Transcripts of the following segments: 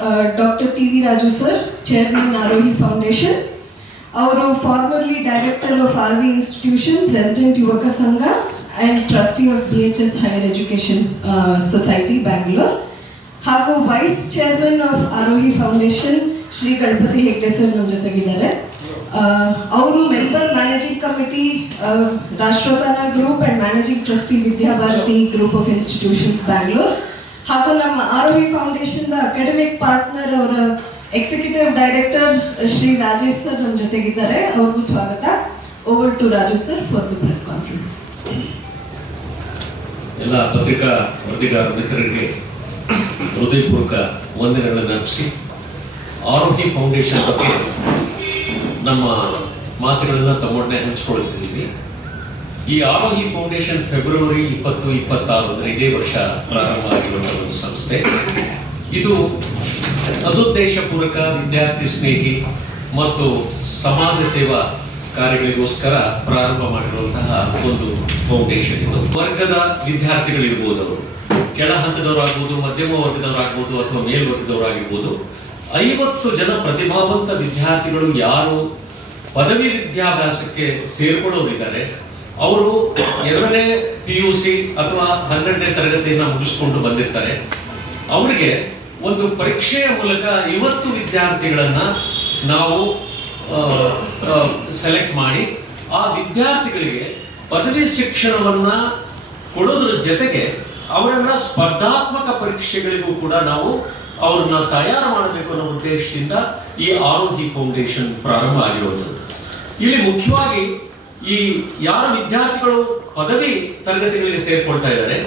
Dr. T.V. Raju sir, Chairman Arohi Foundation. ಅವರು formerly director of RV Institution, President Yuvaka Sangha and Trustee of BHS Higher Education Society, Bangalore. ಹಾಗೂ vice chairman of Arohi foundation Shri Ganapati Hegde sir ನಮ್ಮ ಜೊತೆಗಿದ್ದಾರೆ. ಅವರು member managing committee Rashtrotthana group and managing trustee Vidyabharati group of institutions Bangalore. ಹಾಗೂ ನಮ್ಮ Arohi foundation academic partner ಅವರ executive director Shri Rajesh sir ನಮ್ಮ ಜೊತೆಗಿದ್ದಾರೆ. ಅವ್ರಿಗೂ ಸ್ವಾಗತ. Over to Raju sir for the press conference. ಎಲ್ಲ ಪತ್ರಿಕಾ ವರದಿಗಾರ ಮಿತ್ರರಿಗೆ ಹೃದಯಪೂರ್ವಕ ವಂದನೆಗಳನ್ನು ಅರ್ಪಿಸಿ ಆರೋಹಿ ಫೌಂಡೇಶನ್ ಬಗ್ಗೆ ನಮ್ಮ ಮಾತುಗಳನ್ನು ತಮ್ಮೊಡನೆ ಹಂಚಿಕೊಳ್ತಿದ್ದೀವಿ. ಈ ಆರೋಹಿ ಫೌಂಡೇಶನ್ ಫೆಬ್ರವರಿ 2026 ಅಂದರೆ ಇದೇ ವರ್ಷ ಪ್ರಾರಂಭ ಆಗಿರುವಂತಹ ಒಂದು ಸಂಸ್ಥೆ. ಇದು ಸದುದ್ದೇಶಪೂರ್ವಕ ವಿದ್ಯಾರ್ಥಿ ಸ್ನೇಹಿ ಮತ್ತು ಸಮಾಜ ಸೇವಾ ಕಾರ್ಯಗಳಿಗೋಸ್ಕರ ಪ್ರಾರಂಭ ಮಾಡಿರುವಂತಹ ಒಂದು ಫೌಂಡೇಶನ್. ಇದು ವರ್ಗದ ವಿದ್ಯಾರ್ಥಿಗಳಿರ್ಬೋದು, ಅವರು ಕೆಳ ಹಂತದವರಾಗ್ಬೋದು, ಮಧ್ಯಮ ವರ್ಗದವರಾಗ್ಬೋದು ಅಥವಾ ಮೇಲ್ವರ್ಗದವರಾಗಿರ್ಬೋದು. 50 ಜನ ಪ್ರತಿಭಾವಂತ ವಿದ್ಯಾರ್ಥಿಗಳು ಯಾರು ಪದವಿ ವಿದ್ಯಾಭ್ಯಾಸಕ್ಕೆ ಸೇರ್ಕೊಳ್ಳೋರಿದ್ದಾರೆ, ಅವರು 2ನೇ PUC ಅಥವಾ 12ನೇ ತರಗತಿಯನ್ನು ಮುಗಿಸ್ಕೊಂಡು ಬಂದಿರ್ತಾರೆ. ಅವರಿಗೆ ಒಂದು ಪರೀಕ್ಷೆಯ ಮೂಲಕ 50 ವಿದ್ಯಾರ್ಥಿಗಳನ್ನ ನಾವು ಸೆಲೆಕ್ಟ್ ಮಾಡಿ ಆ ವಿದ್ಯಾರ್ಥಿಗಳಿಗೆ ಪದವಿ ಶಿಕ್ಷಣವನ್ನ ಕೊಡೋದ್ರ ಜೊತೆಗೆ ಅವರನ್ನ ಸ್ಪರ್ಧಾತ್ಮಕ ಪರೀಕ್ಷೆಗಳಿಗೂ ಕೂಡ ನಾವು ಅವ್ರನ್ನ ತಯಾರು ಮಾಡಬೇಕು ಅನ್ನೋ ಉದ್ದೇಶದಿಂದ ಈ ಆರೋಹಿ ಫೌಂಡೇಶನ್ ಪ್ರಾರಂಭ ಆಗಿರುವಂಥದ್ದು. ಇಲ್ಲಿ ಮುಖ್ಯವಾಗಿ ಈ ಯಾರ ವಿದ್ಯಾರ್ಥಿಗಳು ಪದವಿ ತರಗತಿಗಳಿಗೆ ಸೇರ್ಕೊಳ್ತಾ ಇದ್ದಾರೆ,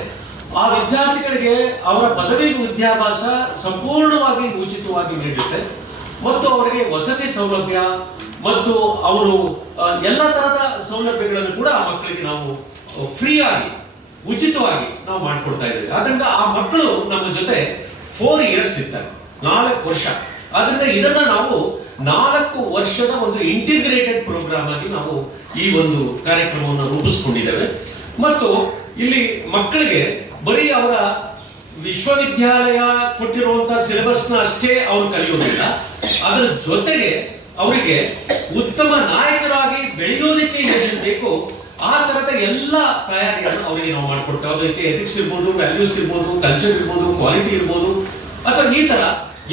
ಆ ವಿದ್ಯಾರ್ಥಿಗಳಿಗೆ ಅವರ ಪದವಿ ವಿದ್ಯಾಭ್ಯಾಸ ಸಂಪೂರ್ಣವಾಗಿ ಉಚಿತವಾಗಿ ನೀಡುತ್ತೆ ಮತ್ತು ಅವರಿಗೆ ವಸತಿ ಸೌಲಭ್ಯ ಮತ್ತು ಅವರು ಎಲ್ಲ ತರಹದ ಸೌಲಭ್ಯಗಳನ್ನು ಕೂಡ ಆ ಮಕ್ಕಳಿಗೆ ನಾವು ಫ್ರೀಯಾಗಿ ಉಚಿತವಾಗಿ ನಾವು ಮಾಡಿಕೊಡ್ತಾ ಇದ್ದೇವೆ. ಆದ್ರಿಂದ ಆ ಮಕ್ಕಳು ನಮ್ಮ ಜೊತೆ 4 years ಇರ್ತಾರೆ, 4 ವರ್ಷ. ಆದ್ರಿಂದ ಇದನ್ನ ನಾವು 4 ವರ್ಷದ ಒಂದು ಇಂಟಿಗ್ರೇಟೆಡ್ ಪ್ರೋಗ್ರಾಮ್ ಆಗಿ ನಾವು ಈ ಒಂದು ಕಾರ್ಯಕ್ರಮವನ್ನು ರೂಪಿಸ್ಕೊಂಡಿದ್ದೇವೆ. ಮತ್ತು ಇಲ್ಲಿ ಮಕ್ಕಳಿಗೆ ಬರೀ ಅವರ ವಿಶ್ವವಿದ್ಯಾಲಯ ಕೊಟ್ಟಿರುವಂತಹ ಸಿಲೆಬಸ್ನ ಅಷ್ಟೇ ಅವರು ಕಲಿಯೋದಿಲ್ಲ, ಅದರ ಜೊತೆಗೆ ಅವರಿಗೆ ಉತ್ತಮ ನಾಯಕರಾಗಿ ಬೆಳೆಯೋದಕ್ಕೆ ಏನು ಬೇಕು ಆ ತರದ ಎಲ್ಲ ತಯಾರಿಯನ್ನು ಅವರಿಗೆ ನಾವು ಮಾಡ್ಕೊಡ್ತೇವೆ. ಅದಕ್ಕೆ ಎಥಿಕ್ಸ್ ಇರ್ಬೋದು, ವ್ಯಾಲ್ಯೂಸ್ ಇರ್ಬೋದು, ಕಲ್ಚರ್ ಇರ್ಬೋದು, ಕ್ವಾಲಿಟಿ ಇರ್ಬೋದು, ಅಥವಾ ಈ ತರ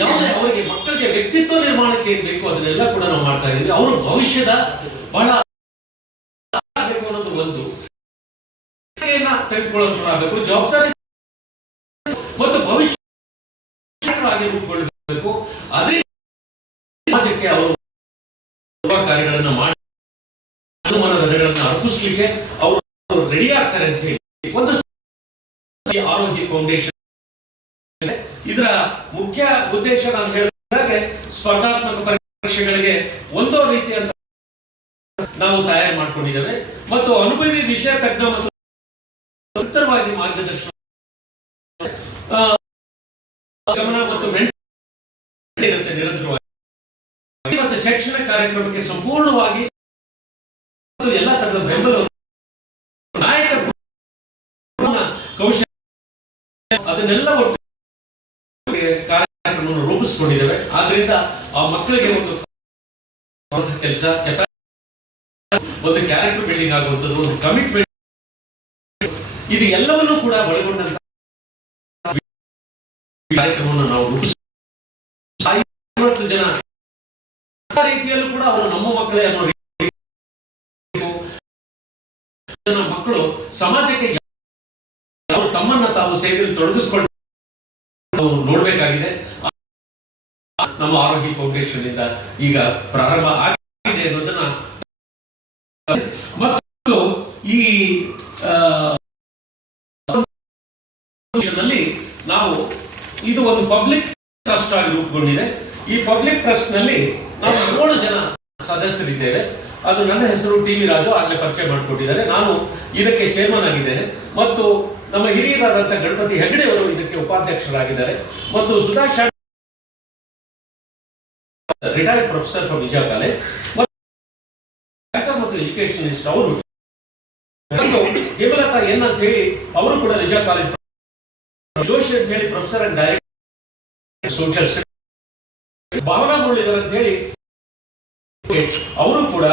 ಯಾವುದೇ ಅವರಿಗೆ ಮಕ್ಕಳಿಗೆ ವ್ಯಕ್ತಿತ್ವ ನಿರ್ಮಾಣಕ್ಕೆ ಏನ್ ಬೇಕು ಅದನ್ನೆಲ್ಲ ಕೂಡ ನಾವು ಮಾಡ್ತಾ ಇದ್ದೀವಿ. ಅವರು ಭವಿಷ್ಯದ ಬಹಳ ಅನ್ನೋದು ಒಂದು ತೆಗೆದುಕೊಳ್ಳಬೇಕು, ಜವಾಬ್ದಾರಿ ಮತ್ತು ಭವಿಷ್ಯವಾಗಿ ರೂಪುಗೊಳ್ಳಬೇಕು. ಅದೇ ಸಮಾಜಕ್ಕೆ ಅವರು ಕಾರ್ಯಗಳನ್ನು ಮಾಡಿ ಅನುಮಾನಗಳನ್ನು ಅರ್ಪಿಸಲಿಕ್ಕೆ ಅವರು ರೆಡಿ ಆಗ್ತಾರೆ ಅಂತ ಹೇಳಿ ಒಂದು ಆರೋಹಿ ಫೌಂಡೇಶನ್ ಇದರ ಮುಖ್ಯ ಉದ್ದೇಶ ನಾನು ಹೇಳಿದಾಗ ಸ್ಪರ್ಧಾತ್ಮಕ ಪರೀಕ್ಷೆಗಳಿಗೆ ಒಂದೋ ರೀತಿಯಂತ ನಾವು ತಯಾರು ಮಾಡಿಕೊಂಡಿದ್ದೇವೆ ಮತ್ತು ಅನುಭವಿ ವಿಷಯ ತಜ್ಞ ಮತ್ತು ಉತ್ತರವಾಗಿ ಮಾರ್ಗದರ್ಶನ ಗಮನ ಮತ್ತು ಇರುತ್ತೆ ನಿರಂತರವಾಗಿ ಮತ್ತು ಶೈಕ್ಷಣಿಕ ಕಾರ್ಯಕ್ರಮಕ್ಕೆ ಸಂಪೂರ್ಣವಾಗಿ ಎಲ್ಲ ತರದ ಬೆಂಬಲ ನಾಯಕ ಕೌಶಲ್ಯ ಅದನ್ನೆಲ್ಲ ಒಟ್ಟು ಕಾರ್ಯಕ್ರಮವನ್ನು ರೂಪಿಸಿಕೊಂಡಿದ್ದೇವೆ. ಆದ್ರಿಂದ ಆ ಮಕ್ಕಳಿಗೆ ಒಂದು ಕೆಲಸ, ಒಂದು ಕ್ಯಾರೆಕ್ಟರ್ ಬಿಲ್ಡಿಂಗ್ ಆಗುವಂಥದ್ದು, ಒಂದು ಕಮಿಟ್ಮೆಂಟ್, ಇದು ಎಲ್ಲವನ್ನೂ ಕೂಡ ಒಳಗೊಂಡಂತ ಕಾರ್ಯಕ್ರಮವನ್ನು ನಾವು ರೂಪಿಸಿ 50 ಜನ ರೀತಿಯಲ್ಲೂ ಕೂಡ ಅವರು ನಮ್ಮ ಮಕ್ಕಳೇ ಅನ್ನೋ ಮಕ್ಕಳು ಸಮಾಜಕ್ಕೆ ಅವರು ತಮ್ಮನ್ನ ತಾವು ಸೇವೆಯಲ್ಲಿ ತೊಡಗಿಸಿಕೊಂಡು ನೋಡ್ಬೇಕಾಗಿದೆ. ನಮ್ಮ ಆರೋಹಿ ಫೌಂಡೇಶನ್ ಇಂದ ಈಗ ಪ್ರಾರಂಭ ಆಗಿದೆ ಅನ್ನೋದನ್ನ ಮತ್ತು ಈ ನಾವು ಇದು ಒಂದು ಪಬ್ಲಿಕ್ ಟ್ರಸ್ಟ್ ಆಗಿ ರೂಪುಗೊಂಡಿದೆ. ಈ ಪಬ್ಲಿಕ್ ಟ್ರಸ್ಟ್ ನಲ್ಲಿ ನಾವು 7 ಜನ ಸದಸ್ಯರಿದ್ದೇವೆ. ಅದು ನನ್ನ ಹೆಸರು ಟಿ.ವಿ. ರಾಜು, ಆಗಲೇ ಪರಿಚಯ ಮಾಡಿಕೊಟ್ಟಿದ್ದಾರೆ. ನಾನು ಇದಕ್ಕೆ ಚೇರ್ಮನ್ ಆಗಿದ್ದೇನೆ ಮತ್ತು ನಮ್ಮ ಹಿರಿಯರಾದಂಥ ಗಣಪತಿ ಹೆಗ್ಡೆ ಅವರು ಇದಕ್ಕೆ ಉಪಾಧ್ಯಕ್ಷರಾಗಿದ್ದಾರೆ ಮತ್ತು Sudhash retired professor from Vijaya college ಮತ್ತು ಎಜುಕೇಶನಿಸ್ಟ್ ಅವರು ಹೇಮಲತಾ ಎನ್ ಅಂತ ಹೇಳಿ ಅವರು ಕೂಡ ವಿಜಯ ಕಾಲೇಜ್ ಜೋಶಿ ಅಂತ ಹೇಳಿ professor and director social Bhavana Muralidhar ಅಂತ ಹೇಳಿ ಅವರು ಕೂಡ